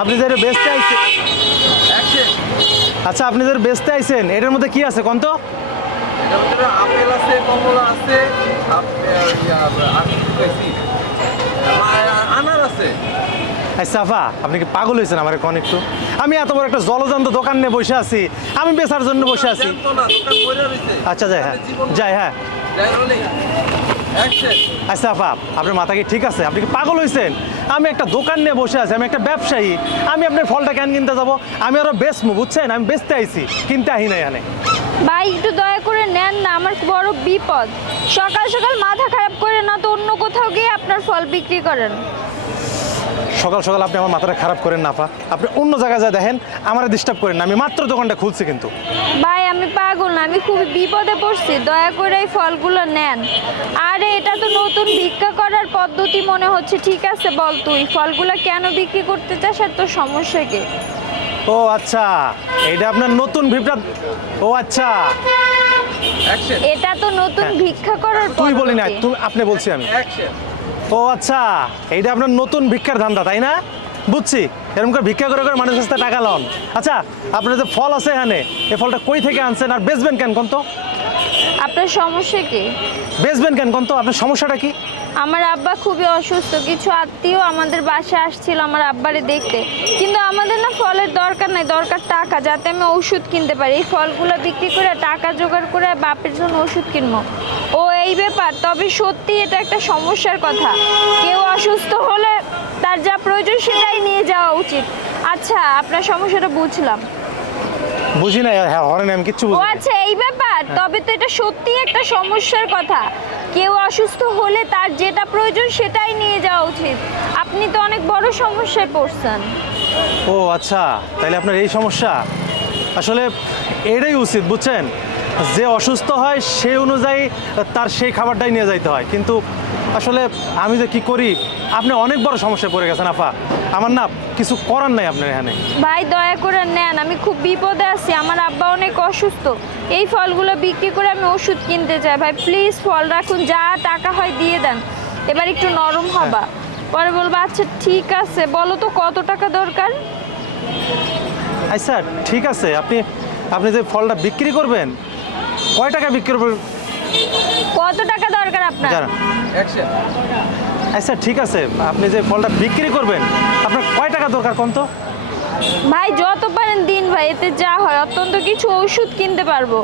আপনি যে বেচতে আইছেন, আচ্ছা আপনি যে বেচতে আইছেন এটার মধ্যে কি আছে কোন তো? আপেল আছে, কমলা আছে, আনার আছে। সাফা আপনি কি পাগল হয়েছেন আমার কোন একটু? আমি এত বড় একটা জলজান্ত দোকান নিয়ে বসে আছি, আমি বেচার জন্য বসে আছি। আচ্ছা যাই, হ্যাঁ যাই, হ্যাঁ আচ্ছা আপা আপনার মাথা কি ঠিক আছে? আপনি কি পাগল হয়েছেন? আমি একটা দোকান নিয়ে বসে আছি, আমি একটা ব্যবসায়ী, আমি আপনার ফলটা কেন কিনতে যাবো? আমি আরো বেচবো বুঝছেন, আমি বেচতে আইছি, কিনতে আহি না এখানে। ভাই একটু দয়া করে নেন না, আমার বড় বিপদ। সকাল সকাল মাথা খারাপ করে না তো অন্য কোথাও গিয়ে আপনার ফল বিক্রি করেন। সকাল সকাল আপনি আমার মাথাটা খারাপ করেন না আপা, আপনি অন্য জায়গায় যা দেখেন, আমার ডিস্টার্ব করেন না, আমি মাত্র দোকানটা খুলছি কিন্তু। ভাই আমি পাগল না, আমি খুবই বিপদে পড়ছি, দয়া করে এই ফলগুলো নেন। আরে এটা তো নতুন ভিক্ষা করার পদ্ধতি মনে হচ্ছে। ঠিক আছে বল তুই ফলগুলো কেন বিক্রি করতে চাস আর তোর সমস্যা কি? ও আচ্ছা, এইটা আপনার নতুন বিভ্রাট। ও আচ্ছা, এটা তো নতুন ভিক্ষা করার তুই বলি না, পদ্ধতি। তুমি আপনি বলছি আমি। ও আচ্ছা, এইটা আপনার নতুন ভিক্ষার ধান্দা তাই না? বুঝছি, এরকম করে ভিক্ষা করে করে মানুষের কাছে টাকা লন। আচ্ছা আপনার যে ফল আছে এখানে, এই ফলটা কই থেকে আনছেন আর বেচবেন কেন কোন তো? আপনার সমস্যা কি? বেচবেন কেন কোন তো? আপনার সমস্যাটা কি? আমার আব্বা খুবই অসুস্থ, কিছু আত্মীয় আমাদের বাসায় আসছিল আমার আব্বারে দেখতে, কিন্তু আমাদের না ফলের দরকার নাই, দরকার টাকা, যাতে আমি ওষুধ কিনতে পারি। এই ফলগুলো বিক্রি করে টাকা জোগাড় করে বাপের জন্য ওষুধ কিনবো। ও এই ব্যাপার, তবে সত্যি এটা একটা সমস্যার কথা। কেউ অসুস্থ হলে তার যা প্রয়োজন সেটাই নিয়ে যাওয়া উচিত। আচ্ছা আপনার সমস্যাটা বুঝলাম। বুঝি না, হ্যাঁ হরেন আমি কিচ্ছু ও বুঝি না। আচ্ছা এই ব্যাপার, তবে তো এটা সত্যি একটা সমস্যার কথা। কেউ অসুস্থ হলে তার যেটা প্রয়োজন সেটাই নিয়ে যাওয়া উচিত। আপনি তো অনেক বড় সমস্যায় পড়ছেন। ও আচ্ছা, তাহলে আপনার এই সমস্যা। আসলে এটাই উচিত বুঝছেন, যে অসুস্থ হয় সেই অনুযায়ী তার সেই খাবারটাই নিয়ে যাইতে হয়। কিন্তু আসলে আমি যে কি করি, আপনি অনেক বড় সমস্যায় পড়ে গেছেন আপা, আমার না কিছু করার নাই আপনার এখানে। ভাই দয়া করে নেন, আমি খুব বিপদে আছি, আমার আব্বা অনেক অসুস্থ। এই ফলগুলো বিক্রি করে আমি ওষুধ কিনতে চাই। ভাই প্লিজ ফল রাখুন, যা টাকা হয় দিয়ে দেন। এবার একটু নরম হবা, পরে বলবো আচ্ছা ঠিক আছে, বলো তো কত টাকা দরকার? আচ্ছা ঠিক আছে, আপনি আপনি যে ফলটা বিক্রি করবেন, কয় টাকা বিক্রি করবেন কত টাকা দরকার আপনার? জানেন? আচ্ছা ঠিক আছে, আপনি যে ফলটা বিক্রি করবেন আপনার কয় টাকা দরকার কোন তো? ভাই যত পারেন দিন ভাই, এতে যা হয় অত্যন্ত কিছু ওষুধ কিনতে পারবো।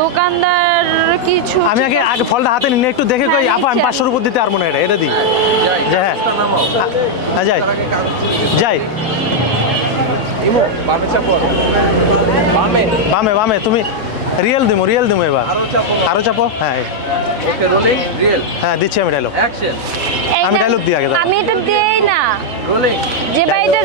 দোকানদার কিছু আমি আগে আগে ফলটা হাতে নিয়ে একটু দেখে কই আপা, আমি 500 উপর দিতে পারবো না, এটা দিই। হ্যাঁ হ্যাঁ যাই যাই, বামে বামে, তুমি রিয়েল দিমো এবার। আরো চাপো, হ্যাঁ হ্যাঁ দিচ্ছি আমি ডায়লগ। এই আমি না, dialogue দিই আগে, দাঁড়াও। আমি এটা দেই না যে ভাই এটা